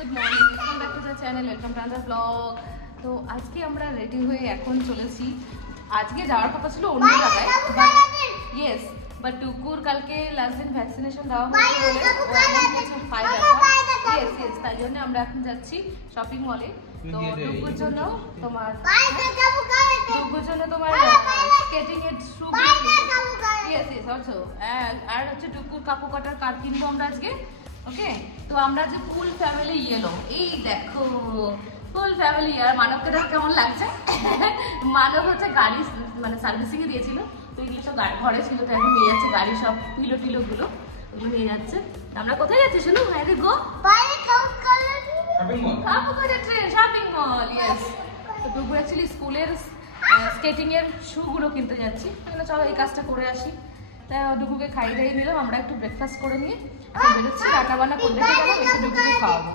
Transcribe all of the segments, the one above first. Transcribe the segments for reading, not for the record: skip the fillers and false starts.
Good morning, welcome back to the channel, welcome to other blog. তো আজকে আমরা ready হয়ে এখন চলেছি। আজকে যাওয়ার কথা ছিল অন্য জায়গায়, বাট ইয়েস, বাট টুকুর কালকে লাস্ট দিন ভ্যাকসিনেশন দেওয়া হয়েছে বলে তাই জন্য আমরা এখন যাচ্ছি শপিং মলে। তো টুকুর জন্য তোমার স্কেটিং এর শু, ইয়েস ইয়েস অলসো, আর হচ্ছে টুকুর কাপড় কাটার কার কিনবো আমরা আজকে। ওকে, তো আমরা যে ফুল ফ্যামিলি এলো, এই দেখো ফুল ফ্যামিলি। আর মানবকে দেখে কেমন লাগছে? মানব হচ্ছে গাড়ি মানে সার্ভিসিং এ দিয়েছিল, তো এইগুলো সব ঘরে ছিল, তো এখন নিয়ে যাচ্ছে গাড়ি সব পিলো টিলো গুলো, ওগুলো নিয়ে যাচ্ছে। আমরা কোথায় যাচ্ছি শুনো? বাইরে গো, শপিং মল। ইয়েস, তো টুকু অ্যাকচুয়ালি স্কুলের স্কেটিং এর শু গুলো কিনতে যাচ্ছি। চলো এই কাজটা করে আসি। তাই ডুগুকে খাইয়ে দাইয়ে নিলাম, আমরা একটু ব্রেকফাস্ট করে নিয়ে বেরোচ্ছি। রান্না বান্না করলে এসে ডুগুকে খাওয়াবো।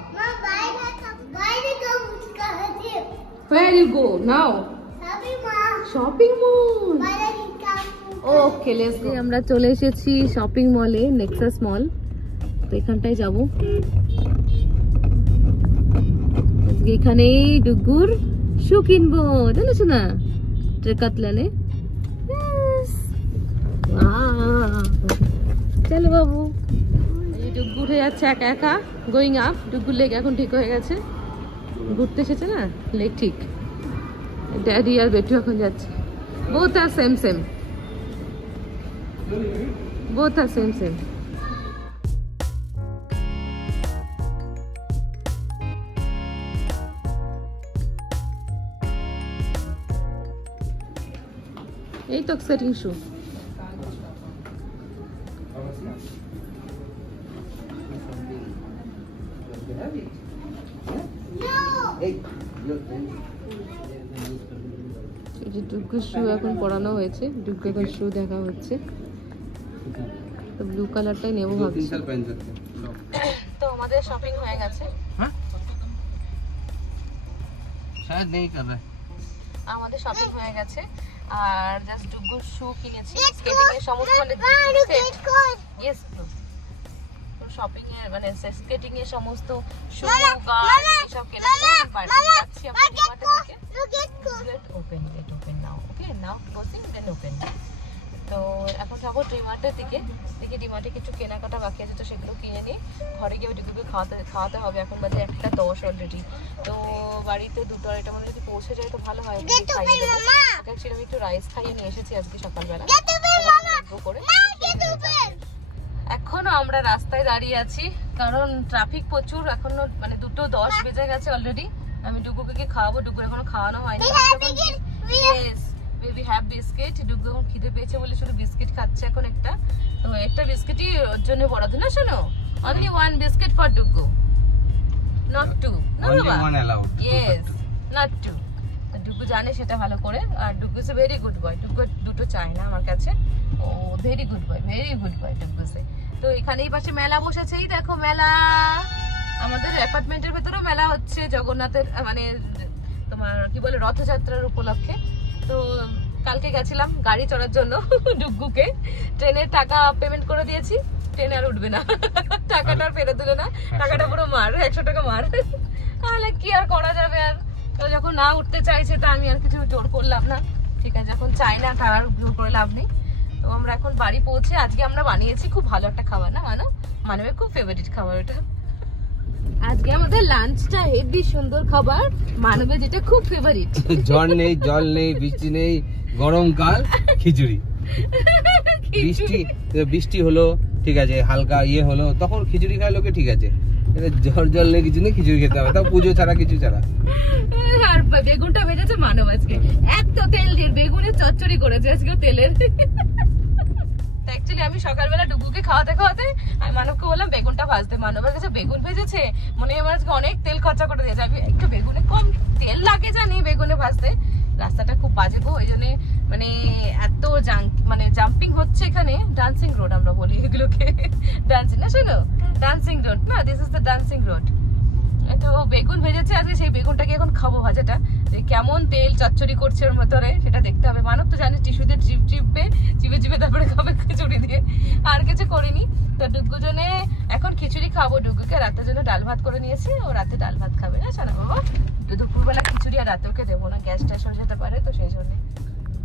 Where you go now? Shopping mall. Okay, let's go. আমরা চলে এসেছি শপিং মলে, নেক্সাস মল। তো এখানটায় যাব। আজকে এখানেই ডুগুর শু কিনবো, জানিস না? ট্রেকাতলানে। চলো বাবু। ডুগু উঠে যাচ্ছে একা একা, গোয়িং আপ। ডুগুর লেগ এখন ঠিক হয়ে গেছে, ঘুরতে এসেছে না, লেগ ঠিক। ড্যাডি আর বেটু এখন যাচ্ছে, বোথ আর সেম সেম, বোথ আর সেম সেম। এই তো সেটিং শু। ডুগু শু এখন পরানো হয়েছে, ডুগু এখন শু দেখা হচ্ছে। তো ব্লু কালারটাই নেবো ভাবছি। তো আমাদের শপিং হয়ে গেছে। আমাদের শপিং হয়ে গেছে, আর জাস্ট ডুগুর শু কিনেছি। স্কেটিং এর সমস্ত ইয়েস শপিং এর মানে স্কেটিং এর সমস্ত শু গার্ড সব কেনাকাটা যাচ্ছি আমরা ডিমার্টের দিকে। Open it, open now. Okay, now closing then open. তো এখন যাবো ডিমার্টের দিকে। দেখি ডিমার্টে কিছু কেনাকাটা বাকি আছে, তো সেগুলো কিনে নিই। ঘরে গিয়ে ডুগুকে খাওয়াতে হবে। এখন বাজে 1:10 অলরেডি। তো বাড়িতে 2টো আড়াইটার মধ্যে যদি পৌঁছে যায় তো ভালো হয়। খাইয়ে দেবো। অ্যাকচুয়ালি আমি একটু রাইস খাইয়ে নিয়ে এসেছি আজকে সকালবেলা করে। এখনো আমরা রাস্তায় দাঁড়িয়ে আছি, কারণ ট্রাফিক প্রচুর। এখনো মানে 2:10 বেজে গেছে অলরেডি। আমি ডুগুকে খাওয়াবো, ডুগু এখনো খাওয়ানো হয়নি। Baby have biscuit. ডুগু এখন খিদে পেয়েছে বলে শুধু বিস্কিট খাচ্ছে এখন একটা। তো একটা বিস্কিটই ওর জন্য বড় দিন না, শোনো, অনলি 1 বিস্কিট ফর ডুগু, নট 2। না বাবা, ইয়েস, নট 2। ডুগু জানে সেটা ভালো করে। আর Dugu is a very good boy. Dugu দুটো চায় না আমার কাছে। ও very good boy, very good boy Dugu সে। তো এখানেই পাশে মেলা বসেছে, এই দেখো মেলা। আমাদের অ্যাপার্টমেন্টের ভেতরেও মেলা হচ্ছে জগন্নাথের মানে তোমার কি বলে রথযাত্রার উপলক্ষে। তো কালকে গেছিলাম গাড়ি চড়ার জন্য ডুগুকে। ট্রেনের টাকা পেমেন্ট করে দিয়েছি, ট্রেনে আর উঠবে না। টাকাটা আর ফেরত দিল না, টাকাটা পুরো মার, 100 টাকা মার। তাহলে কি আর করা যাবে? আর তো যখন না উঠতে চাইছে তা আমি আর কিছু জোর করলাম না। ঠিক আছে, যখন চাই না তার জোর করে লাভ নেই। তো আমরা এখন বাড়ি পৌঁছে, আজকে আমরা বানিয়েছি খুব ভালো একটা খাবার, না মানবের খুব ফেভারিট খাবার ওটা। আজকে আমাদের লাঞ্চটা হেভি সুন্দর খাবার, মানবের যেটা খুব ফেভারিট। ঝড় নেই, জল নেই, বৃষ্টি নেই, গরমকাল, খিচুড়ি। বৃষ্টি হলো ঠিক আছে, হালকা ইয়ে হলো, তখন খিচুড়ি খায় লোকে, ঠিক আছে। ঝড় জল নেই, কিছু নেই, খিচুড়ি খেতে হবে, তাও পুজো ছাড়া কিছু ছাড়া। আর বেগুনটা ভেজেছে মানব আজকে, এত তেল দিয়ে বেগুনের চচ্চড়ি করেছে আজকে তেলের। অ্যাকচুয়ালি আমি সকালবেলা ডুগুকে খাওয়াতে আমি মানবকে বললাম বেগুনটা ভাজতে। মানবের কাছে বেগুন ভেজেছে, মনে হয় আমার আজকে অনেক তেল খরচা করে দিয়েছে। আমি একটু বেগুনে কম তেল লাগে জানি বেগুনে ভাজতে। রাস্তাটা খুব বাজে গো, ওই জন্য মানে এত জাম্পিং হচ্ছে এখানে। ডান্সিং রোড আমরা বলি এগুলোকে, ডান্সিং না, শোনো ডান্সিং রোড না, this is the dancing road. তো বেগুন ভেজেছে আজকে, সেই বেগুনটাকে এখন খাবো ভাজাটা। কেমন তেল চচ্চড়ি করছে ওর ভেতরে সেটা দেখতে হবে। মানব তো জানিস টিস্যু দিয়ে চিপে তারপরে খাবে খিচুড়ি দিয়ে, আর কিছু করিনি। তো ডুগ্গু জনে এখন খিচুড়ি খাবো, ডুগ্গুকে রাতের জন্য ডাল ভাত করে নিয়েছি, ও রাতে ডাল ভাত খাবে না শোনা বাবা। দুপুরবেলা খিচুড়ি আর রাতে ওকে দেবো না, গ্যাস ট্যাস হয়ে যেতে পারে, তো সেই জন্য।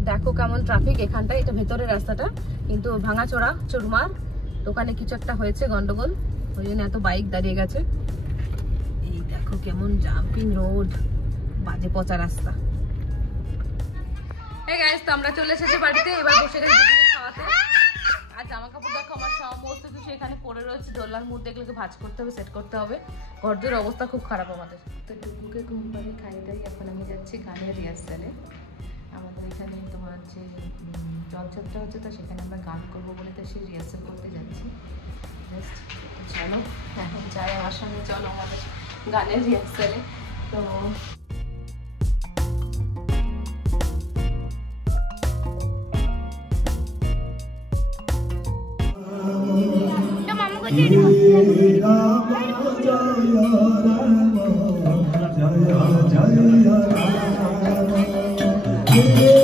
দেখো কেমন ট্রাফিক এখানটায়, এটা ভেতরের রাস্তাটা কিন্তু ভাঙাচোরা চুরমার, দোকানে কিছু একটা হয়েছে গন্ডগোল, ওই জন্য এত বাইক দাঁড়িয়ে গেছে। এই দেখো কেমন জাম্পিং রোড, বাজে পচা রাস্তা। এই গাইস, তো আমরা চলে এসেছি বাড়িতে, এবার বসে গেছি খাওয়াতে। আর জামা কাপড় দেখো আমার সমস্ত কিছু এখানে পড়ে রয়েছে, দোলনার মধ্যে এগুলোকে ভাঁজ করতে হবে, সেট করতে হবে। ঘরদের অবস্থা খুব খারাপ আমাদের। তো টুকুকে ঘুম পাড়ি খাইয়ে দেয়, এখন আমি যাচ্ছি গানের রিহার্সালে। আমাদের এখানে তোমার যে জলযাত্রা হচ্ছে, তো সেখানে আমরা গান করবো বলে তো সেই রিহার্সাল করতে যাচ্ছি। জাস্ট চলো এখন যাই আমার সঙ্গে, চলো আমাদের গানের রিহার্সালে। তো जय